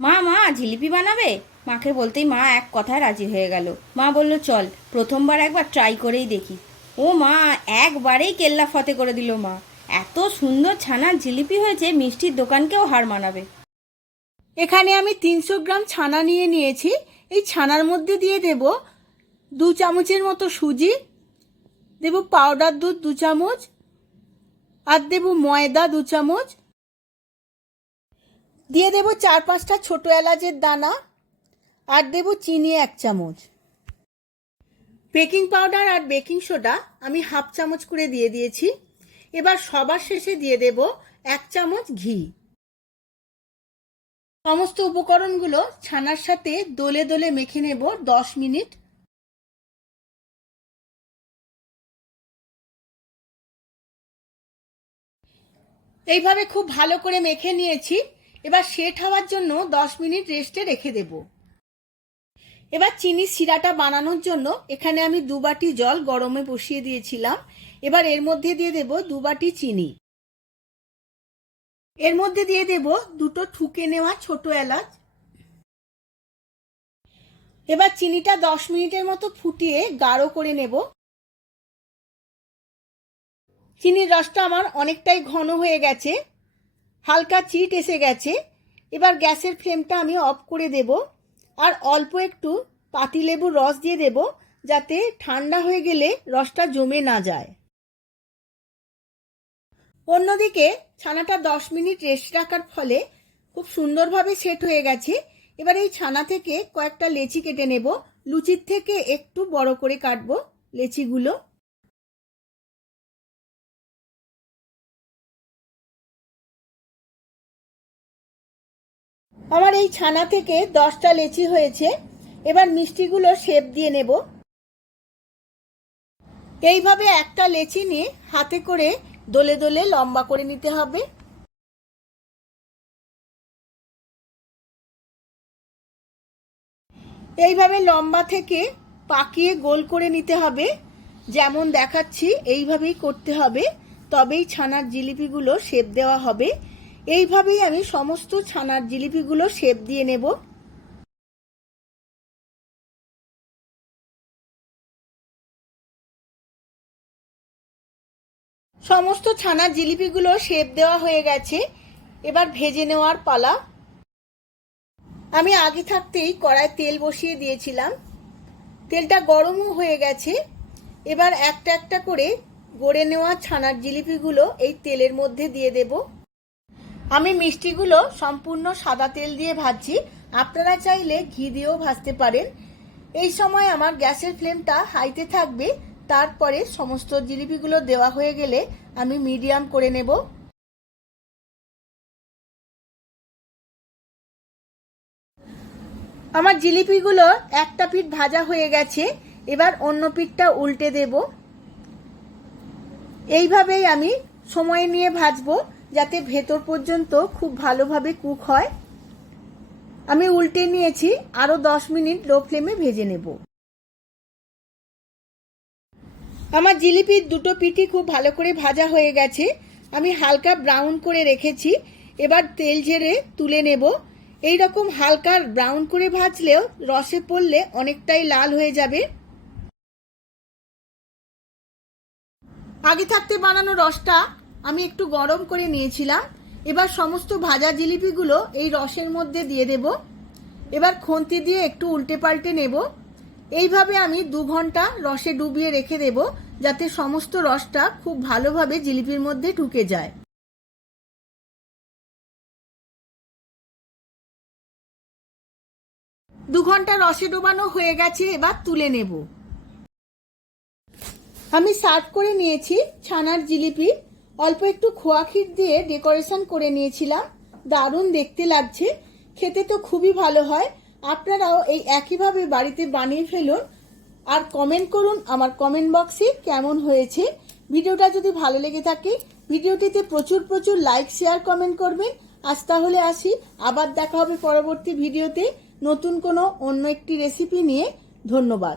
মা মা জিলিপি বানাবে? মাকে বলতেই মা এক কথায় রাজি হয়ে গেল। মা বলল চল প্রথমবার একবার ট্রাই করেই দেখি। ও মা, একবারেই কেল্লা ফতে করে দিল মা। এত সুন্দর ছানার জিলিপি হয়েছে, মিষ্টির দোকানকেও হার মানাবে। এখানে আমি 300 গ্রাম ছানা নিয়ে নিয়েছি। এই ছানার মধ্যে দিয়ে দেব 2 চামচের মতো সুজি, দেব পাউডার দুধ 2 চামচ, আর দেব ময়দা 2 চামচ, দিয়ে দেব 4-5টা ছোট এলাচের দানা, আর দেব চিনি 1 চামচ। বেকিং পাউডার আর বেকিং সোডা আমি 1/2 চামচ করে দিয়ে দিয়েছি। এবার সবার শেষে দিয়ে দেব 1 চামচ ঘি। সমস্ত উপকরণগুলো ছানার সাথে দোলে দোলে মেখে নেব 10 মিনিট। এইভাবে খুব ভালো করে মেখে নিয়েছি। এবার সেট হওয়ার জন্য 10 মিনিট রেস্টে রেখে দেব। এবার চিনির শিরাটা বানানোর জন্য এখানে আমি 2 বাটি জল গরমে বসিয়ে দিয়েছিলাম। এবার এর মধ্যে দিয়ে দেব 2 বাটি চিনি। এর মধ্যে দিয়ে দেব 2টো ঠুকে নেওয়া ছোট এলাচ। এবার চিনিটা 10 মিনিটের মতো ফুটিয়ে গাঢ় করে নেব। চিনির রসটা আমার অনেকটাই ঘন হয়ে গেছে, হালকা চিট এসে গেছে। এবার গ্যাসের ফ্লেমটা আমি অফ করে দেব, আর অল্প একটু পাতিলেবুর রস দিয়ে দেব, যাতে ঠান্ডা হয়ে গেলে রসটা জমে না যায়। অন্যদিকে ছানাটা 10 মিনিট রেস্ট রাখার ফলে খুব সুন্দরভাবে সেট হয়ে গেছে। এবার এই ছানা থেকে কয়েকটা লেচি কেটে নেব। লুচির থেকে একটু বড় করে কাটবো লেচিগুলো। আমার এই ছানা থেকে 10টা লেচি হয়েছে। এবার মিষ্টিগুলো শেপ দিয়ে নেব। এইভাবে একটা লেচি নিয়ে হাতে করে দোলে দোলে লম্বা করে নিতে হবে। এইভাবে লম্বা থেকে পাকিয়ে গোল করে নিতে হবে। যেমন দেখাচ্ছি এইভাবেই করতে হবে, তবেই ছানার জিলিপিগুলো শেপ দেওয়া হবে। এইভাবেই আমি সমস্ত ছানার জিলিপিগুলো শেপ দিয়ে নেব। সমস্ত ছানার জিলিপিগুলো শেপ দেওয়া হয়ে গেছে। এবার ভেজে নেওয়ার পালা। আমি আগে থাকতেই কড়ায় তেল বসিয়ে দিয়েছিলাম। তেলটা গরমও হয়ে গেছে। এবার একটা একটা করে গড়ে নেওয়া ছানার জিলিপিগুলো এই তেলের মধ্যে দিয়ে দেব। আমি মিষ্টিগুলো সম্পূর্ণ সাদা তেল দিয়ে ভাজছি, আপনারা চাইলে ঘি দিয়েও ভাজতে পারেন। এই সময় আমার গ্যাসের ফ্লেমটা হাইতে থাকবে। তারপরে সমস্ত জিলিপিগুলো দেওয়া হয়ে গেলে আমি মিডিয়াম করে নেব। আমার জিলিপিগুলো একটা পিঠ ভাজা হয়ে গেছে। এবার অন্য পিঠটা উল্টে দেব। এইভাবেই আমি সময় নিয়ে ভাজবো, যাতে ভেতর পর্যন্ত খুব ভালোভাবে কুক হয়। আমি উল্টে নিয়েছি, আরো 10 মিনিট লো ফ্লেমে ভেজে নেব। আমার জিলিপির দুটো পিঠই খুব ভালো করে ভাজা হয়ে গেছে। আমি হালকা ব্রাউন করে রেখেছি। এবার তেল ঝেড়ে তুলে নেব। এই রকম হালকা ব্রাউন করে ভাজলেও রসে পড়লে অনেকটাই লাল হয়ে যাবে। আগে থাকতে বানানো রসটা আমি একটু গরম করে নিয়েছিলাম। এবার সমস্ত ভাজা জিলিপিগুলো এই রসের মধ্যে দিয়ে দেব। এবার খুন্তি দিয়ে একটু উল্টে পাল্টে নেব। এইভাবে আমি 2 ঘন্টা রসে ডুবিয়ে রেখে দেব, যাতে সমস্ত রসটা খুব ভালোভাবে জিলিপির মধ্যে ঢুকে যায়। 2 ঘন্টা রসে ডোবানো হয়ে গেছে। এবার তুলে নেব। আমি সার্ভ করে নিয়েছি ছানার জিলিপি। অল্প একটু খোয়া ক্ষীর দিয়ে ডেকোরেশন করে নিয়েছিলাম। দারুণ দেখতে লাগছে, খেতে তো খুবই ভালো হয়। আপনারাও এই একইভাবে বাড়িতে বানিয়ে ফেলুন, আর কমেন্ট করুন আমার কমেন্ট বক্সে কেমন হয়েছে। ভিডিওটা যদি ভালো লেগে থাকে ভিডিওটিতে প্রচুর প্রচুর লাইক শেয়ার কমেন্ট করবেন। আজ তাহলে আসি, আবার দেখা হবে পরবর্তী ভিডিওতে নতুন কোনো অন্য একটি রেসিপি নিয়ে। ধন্যবাদ।